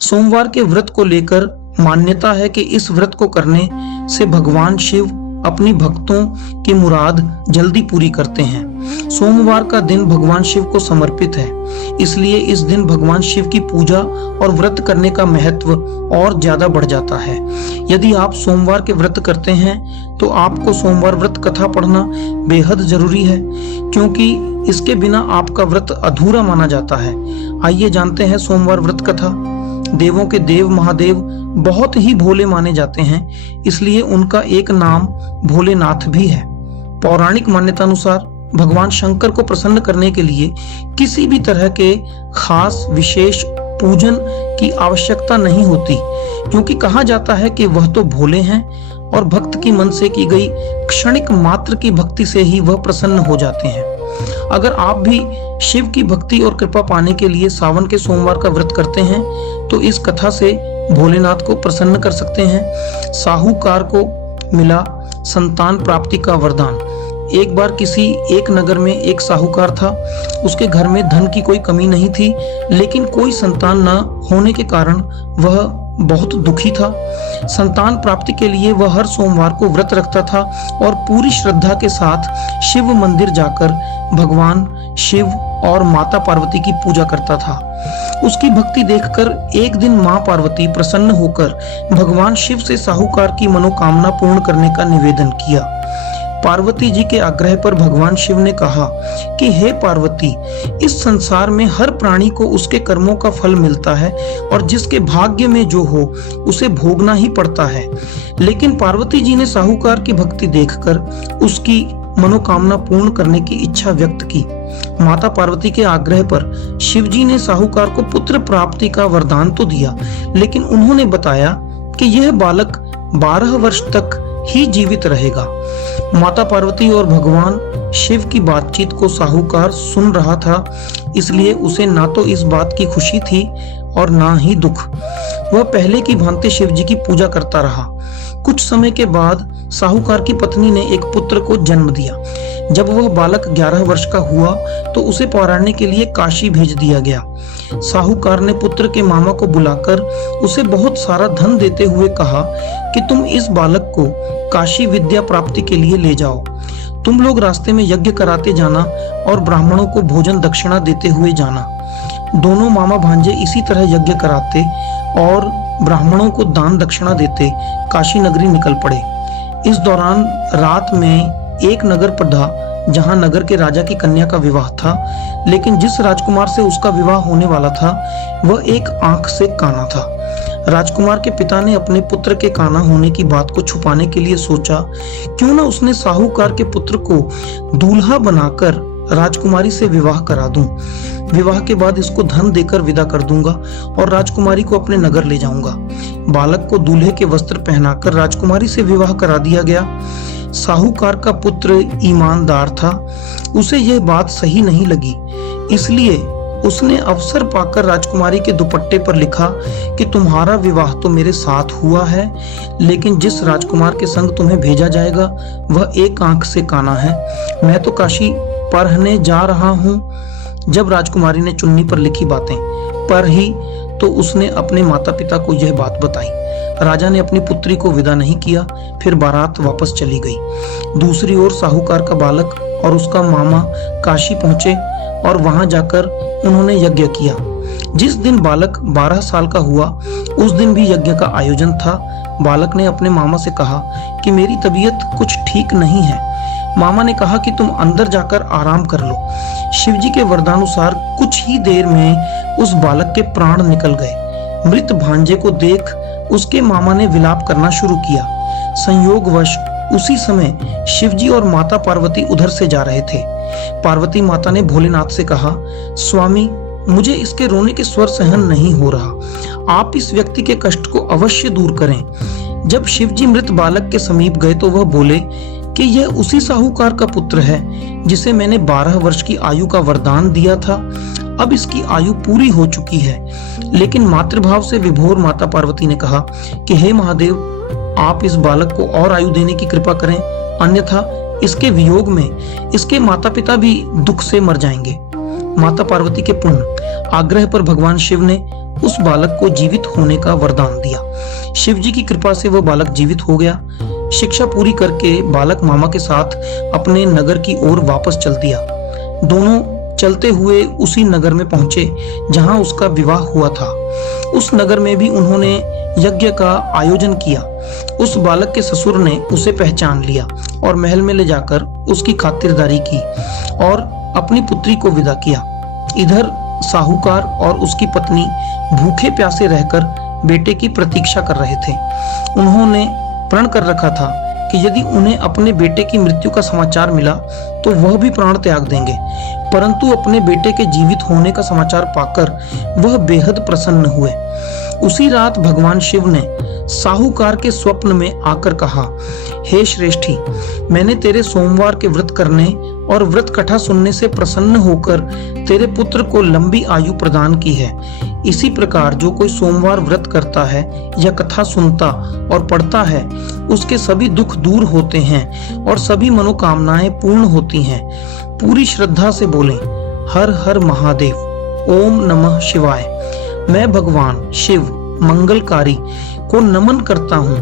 सोमवार के व्रत को लेकर मान्यता है कि इस व्रत को करने से भगवान शिव अपनी भक्तों की मुराद जल्दी पूरी करते हैं। सोमवार का दिन भगवान शिव को समर्पित है, इसलिए इस दिन भगवान शिव की पूजा और व्रत करने का महत्व और ज्यादा बढ़ जाता है। यदि आप सोमवार के व्रत करते हैं तो आपको सोमवार व्रत कथा पढ़ना बेहद जरूरी है, क्योंकि इसके बिना आपका व्रत अधूरा माना जाता है। आइए जानते हैं सोमवार व्रत कथा। देवों के देव महादेव बहुत ही भोले माने जाते हैं, इसलिए उनका एक नाम भोलेनाथ भी है। पौराणिक मान्यता अनुसार भगवान शंकर को प्रसन्न करने के लिए किसी भी तरह के खास विशेष पूजन की आवश्यकता नहीं होती, क्योंकि कहा जाता है कि वह तो भोले हैं और भक्त की मन से की गई क्षणिक मात्र की भक्ति से ही वह प्रसन्न हो जाते हैं। अगर आप भी शिव की भक्ति और कृपा पाने के लिए सावन के सोमवार का व्रत करते हैं तो इस कथा से भोलेनाथ को प्रसन्न कर सकते हैं। साहूकार को मिला संतान प्राप्ति का वरदान। एक बार किसी एक नगर में एक साहूकार था। उसके घर में धन की कोई कमी नहीं थी, लेकिन कोई संतान न होने के कारण वह बहुत दुखी था। संतान प्राप्ति के लिए वह हर सोमवार को व्रत रखता था और पूरी श्रद्धा के साथ शिव मंदिर जाकर भगवान शिव और माता पार्वती की पूजा करता था। उसकी भक्ति देखकर एक दिन मां पार्वती प्रसन्न होकर भगवान शिव से साहूकार की मनोकामना पूर्ण करने का निवेदन किया। पार्वती जी के आग्रह पर भगवान शिव ने कहा कि हे पार्वती, इस संसार में हर प्राणी को उसके कर्मों का फल मिलता है और जिसके भाग्य में जो हो उसे भोगना ही पड़ता है। लेकिन पार्वती जी ने साहूकार की भक्ति देखकर उसकी मनोकामना पूर्ण करने की इच्छा व्यक्त की। माता पार्वती के आग्रह पर शिव जी ने साहूकार को पुत्र प्राप्ति का वरदान तो दिया, लेकिन उन्होंने बताया कि यह बालक 12 वर्ष तक ही जीवित रहेगा। माता पार्वती और भगवान शिव की बातचीत को साहूकार सुन रहा था, इसलिए उसे ना तो इस बात की खुशी थी और ना ही दुख। वह पहले की भांति शिव जी की पूजा करता रहा। कुछ समय के बाद साहूकार की पत्नी ने एक पुत्र को जन्म दिया। जब वह बालक 11 वर्ष का हुआ तो उसे पौराणने के लिए काशी भेज दिया गया। साहूकार ने पुत्र के मामा को बुलाकर उसे बहुत सारा धन देते हुए कहा कि तुम इस बालक को काशी विद्या प्राप्ति के लिए ले जाओ। तुम लोग रास्ते में यज्ञ कराते जाना और ब्राह्मणों को भोजन दक्षिणा देते हुए जाना। दोनों मामा भांजे इसी तरह यज्ञ कराते और ब्राह्मणों को दान दक्षिणा देते काशी नगरी निकल पड़े। इस दौरान रात में एक नगर पड़ा जहां नगर के राजा की कन्या का विवाह था, लेकिन जिस राजकुमार से उसका विवाह होने वाला था वह एक आंख से काना था। राजकुमार के पिता ने अपने पुत्र के काना होने की बात को छुपाने के लिए सोचा, क्यों न उसने साहूकार के पुत्र को दूल्हा बनाकर राजकुमारी से विवाह करा दूं। विवाह के बाद इसको धन देकर विदा कर दूंगा और राजकुमारी को अपने नगर ले जाऊंगा। बालक को दूल्हे के वस्त्र पहनाकर राजकुमारी से विवाह करा दिया गया। साहूकार का पुत्र ईमानदार था, उसे यह बात सही नहीं लगी, इसलिए उसने अवसर पाकर राजकुमारी के दुपट्टे पर लिखा कि तुम्हारा विवाह तो मेरे साथ हुआ है, लेकिन जिस राजकुमार के संग तुम्हें भेजा जाएगा वह एक आंख से काना है। मैं तो काशी पढ़ने जा रहा हूँ। जब राजकुमारी ने चुन्नी पर लिखी बातें पढ़ी तो उसने अपने माता पिता को यह बात बताई। राजा ने अपनी पुत्री को विदा नहीं किया, फिर बारात वापस चली गई। दूसरी ओर साहूकार का बालक और उसका मामा काशी पहुंचे और वहां जाकर उन्होंने यज्ञ किया। जिस दिन बालक 12 साल का हुआ उस दिन भी यज्ञ का आयोजन था। बालक ने अपने मामा से कहा कि मेरी तबीयत कुछ ठीक नहीं है। मामा ने कहा कि तुम अंदर जाकर आराम कर लो। शिवजी के वरदानुसार कुछ ही देर में उस बालक के प्राण निकल गए। मृत भांजे को देख उसके मामा ने विलाप करना शुरू किया। संयोगवश उसी समय शिवजी और माता पार्वती उधर से जा रहे थे। पार्वती माता ने भोलेनाथ से कहा, स्वामी, मुझे इसके रोने के स्वर सहन नहीं हो रहा। आप इस व्यक्ति के कष्ट को अवश्य दूर करें। जब शिवजी मृत बालक के समीप गए तो वह बोले कि यह उसी साहूकार का पुत्र है जिसे मैंने 12 वर्ष की आयु का वरदान दिया था। अब इसकी आयु पूरी हो चुकी है। लेकिन मातृभाव से विभोर माता पार्वती ने कहा कि हे महादेव, आप इस बालक को और आयु देने की कृपा करें, अन्यथा इसके वियोग में इसके माता पिता भी दुख से मर जाएंगे। माता पार्वती के पुण्य आग्रह पर भगवान शिव ने उस बालक को जीवित होने का वरदान दिया। शिव जी की कृपा से वह बालक जीवित हो गया। शिक्षा पूरी करके बालक मामा के साथ अपने नगर की ओर वापस चल दिया। दोनों चलते हुए उसी नगर में पहुंचे जहां उसका विवाह हुआ था। उस नगर में भी उन्होंने यज्ञ का आयोजन किया। उस बालक के ससुर ने उसे पहचान लिया और महल में ले जाकर उसकी खातिरदारी की और अपनी पुत्री को विदा किया। इधर साहूकार और उसकी पत्नी भूखे प्यासे रहकर बेटे की प्रतीक्षा कर रहे थे। उन्होंने प्रण कर रखा था कि यदि उन्हें अपने बेटे की मृत्यु का समाचार मिला तो वह भी प्राण त्याग देंगे, परंतु अपने बेटे के जीवित होने का समाचार पाकर वह बेहद प्रसन्न हुए। उसी रात भगवान शिव ने साहूकार के स्वप्न में आकर कहा, हे श्रेष्ठी, मैंने तेरे सोमवार के व्रत करने और व्रत कथा सुनने से प्रसन्न होकर तेरे पुत्र को लंबी आयु प्रदान की है। इसी प्रकार जो कोई सोमवार व्रत करता है या कथा सुनता और पढ़ता है, उसके सभी दुख दूर होते हैं और सभी मनोकामनाएं पूर्ण होती हैं। पूरी श्रद्धा से बोलें, हर हर महादेव, ओम नमः शिवाय। मैं भगवान शिव मंगलकारी को नमन करता हूँ